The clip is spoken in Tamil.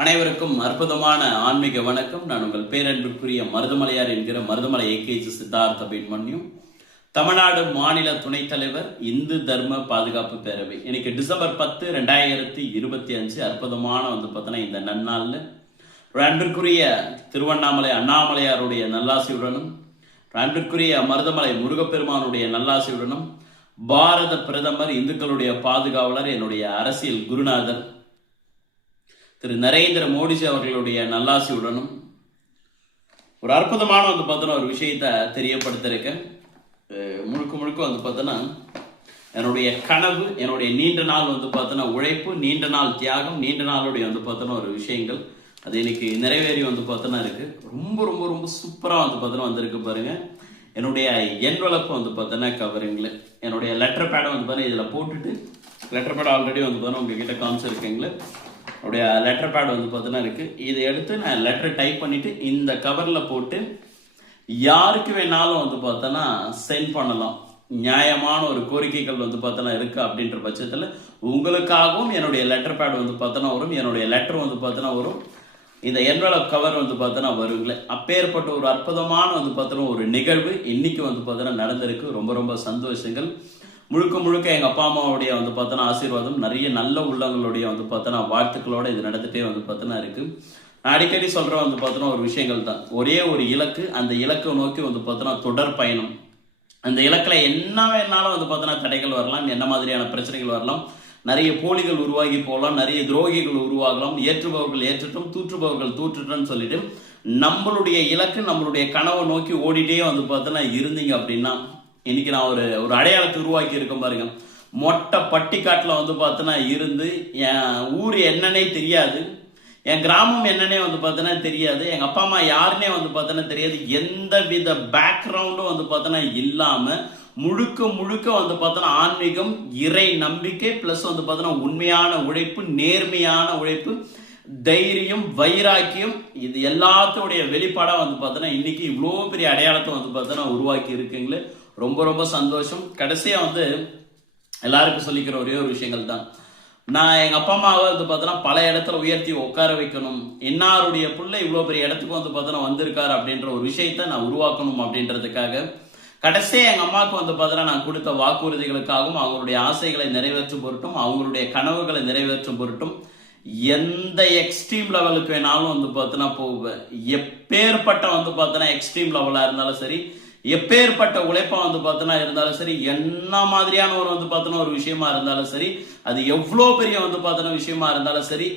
அனைவருக்கும் அற்புதமான ஆன்மீக வணக்கம். நான் உங்கள் பேரன்பிற்குரிய மருதமலையார் என்கிற மருதமலை ஏகேஜி சித்தார்த்த அபிமன்யும் தமிழ்நாடு மாநில துணைத் தலைவர் இந்து தர்ம பாதுகாப்பு பேரவை. இன்னைக்கு டிசம்பர் பத்து ரெண்டாயிரத்தி இருபத்தி அஞ்சு. அற்புதமான வந்து பார்த்தோன்னா இந்த நன்னாளில். அன்பிற்குரிய திருவண்ணாமலை அண்ணாமலையாருடைய நல்லாசியுடனும் அன்பிற்குரிய மருதமலை முருகப்பெருமானுடைய நல்லாசியுடனும் பாரத பிரதமர் இந்துக்களுடைய பாதுகாவலர் என்னுடைய அரசியல் குருநாதர் திரு நரேந்திர மோடிஜி அவர்களுடைய நல்லாசியுடனும் ஒரு அற்புதமான வந்து பார்த்தோன்னா ஒரு விஷயத்தை தெரியப்படுத்திருக்கேன். முழுக்க முழுக்க வந்து பார்த்தோன்னா என்னுடைய கனவு என்னுடைய நீண்ட நாள் வந்து பார்த்தோன்னா உழைப்பு நீண்ட நாள் தியாகம் நீண்ட நாளுடைய வந்து பார்த்தோன்னா ஒரு விஷயங்கள். அது எனக்கு நிறைவேறி வந்து பார்த்தோன்னா இருக்கு. ரொம்ப ரொம்ப ரொம்ப சூப்பராக வந்து பார்த்தோன்னா வந்திருக்கு பாருங்க. என்னுடைய என்வலப்பு வந்து பார்த்தோன்னா கவருங்களே என்னுடைய லெட்டர் பேடை வந்து பார்த்தீங்கன்னா இதில் போட்டுட்டு லெட்டர் பேட் ஆல்ரெடி வந்து பார்த்தோன்னா உங்ககிட்ட காமிச்சிருக்கீங்களே. உடைய லெட்டர் பேட் வந்து பார்த்தீங்கன்னா இருக்கு. இதை எடுத்து நான் லெட்டர் டைப் பண்ணிட்டு இந்த கவர்ல போட்டு யாருக்கு வேணாலும் வந்து பார்த்தோன்னா சென்ட் பண்ணலாம். நியாயமான ஒரு கோரிக்கைகள் வந்து பார்த்தோன்னா இருக்கு அப்படின்ற பட்சத்தில் உங்களுக்காகவும் என்னுடைய லெட்டர் பேட் வந்து பார்த்தோன்னா வரும். என்னுடைய லெட்டர் வந்து பார்த்தோன்னா வரும். இந்த என்வலப் கவர் வந்து பார்த்தோன்னா வருங்களே. அப்பேற்பட்ட ஒரு அற்புதமான வந்து பார்த்தோன்னா ஒரு நிகழ்வு இன்னைக்கு வந்து பார்த்தோன்னா நடந்திருக்கு. ரொம்ப ரொம்ப சந்தோஷங்கள். முழுக்க முழுக்க எங்க அப்பா அம்மாவுடைய வந்து பார்த்தோன்னா ஆசீர்வாதம் நிறைய நல்ல உள்ளங்களுடைய வந்து பார்த்தோன்னா வாழ்த்துக்களோட இது நடந்துட்டே வந்து பார்த்தோன்னா இருக்கு. நான் அடிக்கடி சொல்ற வந்து பார்த்தோன்னா ஒரு விஷயங்கள் தான். ஒரே ஒரு இலக்கு அந்த இலக்கை நோக்கி வந்து பார்த்தோன்னா தொடர் பயணம். அந்த இலக்கில் என்ன வேணாலும் வந்து பார்த்தோன்னா தடைகள் வரலாம் என்ன மாதிரியான பிரச்சனைகள் வரலாம். நிறைய போலிகள் உருவாகி போகலாம் நிறைய துரோகிகள் உருவாகலாம். ஏற்றுபவர்கள் ஏற்றட்டும் தூற்றுபவர்கள் தூற்றுட்டோம்னு சொல்லிட்டு நம்மளுடைய இலக்கு நம்மளுடைய கனவை நோக்கி ஓடிட்டே வந்து பார்த்தோன்னா இருந்தீங்க அப்படின்னா இன்னைக்கு நான் ஒரு ஒரு அடையாளத்தை உருவாக்கி இருக்கேன் பாருங்க. மொட்டை பட்டிக்காட்டில் வந்து பார்த்தோன்னா இருந்து என் ஊர் என்னன்னே தெரியாது. என் கிராமம் என்னன்னே வந்து பார்த்தோன்னா தெரியாது. எங்கள் அப்பா அம்மா யாருன்னே வந்து பார்த்தோன்னா தெரியாது. எந்த வித பேக்ரவுண்டும் வந்து பார்த்தோன்னா இல்லாமல் முழுக்க முழுக்க வந்து பார்த்தோன்னா ஆன்மீகம் இறை நம்பிக்கை ப்ளஸ் வந்து பார்த்தோன்னா உண்மையான உழைப்பு நேர்மையான உழைப்பு தைரியம் வைராக்கியம் இது எல்லாத்தோடைய வெளிப்பாடாக வந்து பார்த்தோன்னா இன்னைக்கு இவ்வளோ பெரிய அடையாளத்தை வந்து பார்த்தோன்னா உருவாக்கி இருக்குங்களே. ரொம்ப ரொம்ப சந்தோஷம். கடைசியா வந்து எல்லாருக்கும் சொல்லிக்கிற ஒரே ஒரு விஷயங்கள் தான். நான் எங்க அப்பா அம்மாவை வந்து பார்த்தோன்னா பல இடத்துல உயர்த்தி உட்கார வைக்கணும். என்னாருடைய பிள்ளை இவ்வளோ பெரிய இடத்துக்கு வந்து பார்த்தோன்னா வந்திருக்காரு அப்படின்ற ஒரு விஷயத்தை நான் உருவாக்கணும் அப்படின்றதுக்காக. கடைசியாக எங்கள் அம்மாவுக்கு வந்து பார்த்தோன்னா நான் கொடுத்த வாக்குறுதிகளுக்காகவும் அவங்களுடைய ஆசைகளை நிறைவேற்றும் பொருட்டும் அவங்களுடைய கனவுகளை நிறைவேற்றும் பொருட்டும் எந்த எக்ஸ்ட்ரீம் லெவலுக்கு வேணாலும் வந்து பார்த்தோன்னா போவேன். எப்பேற்பட்ட வந்து பார்த்தோன்னா எக்ஸ்ட்ரீம் லெவலாக இருந்தாலும் சரி எப்பேற்பட்ட உழைப்பாக வந்து பார்த்தோன்னா இருந்தாலும் சரி என்ன மாதிரியான ஒரு வந்து பார்த்தோன்னா ஒரு விஷயமா இருந்தாலும் சரி அது எவ்வளோ பெரிய வந்து பார்த்தோன்னா விஷயமா இருந்தாலும் சரி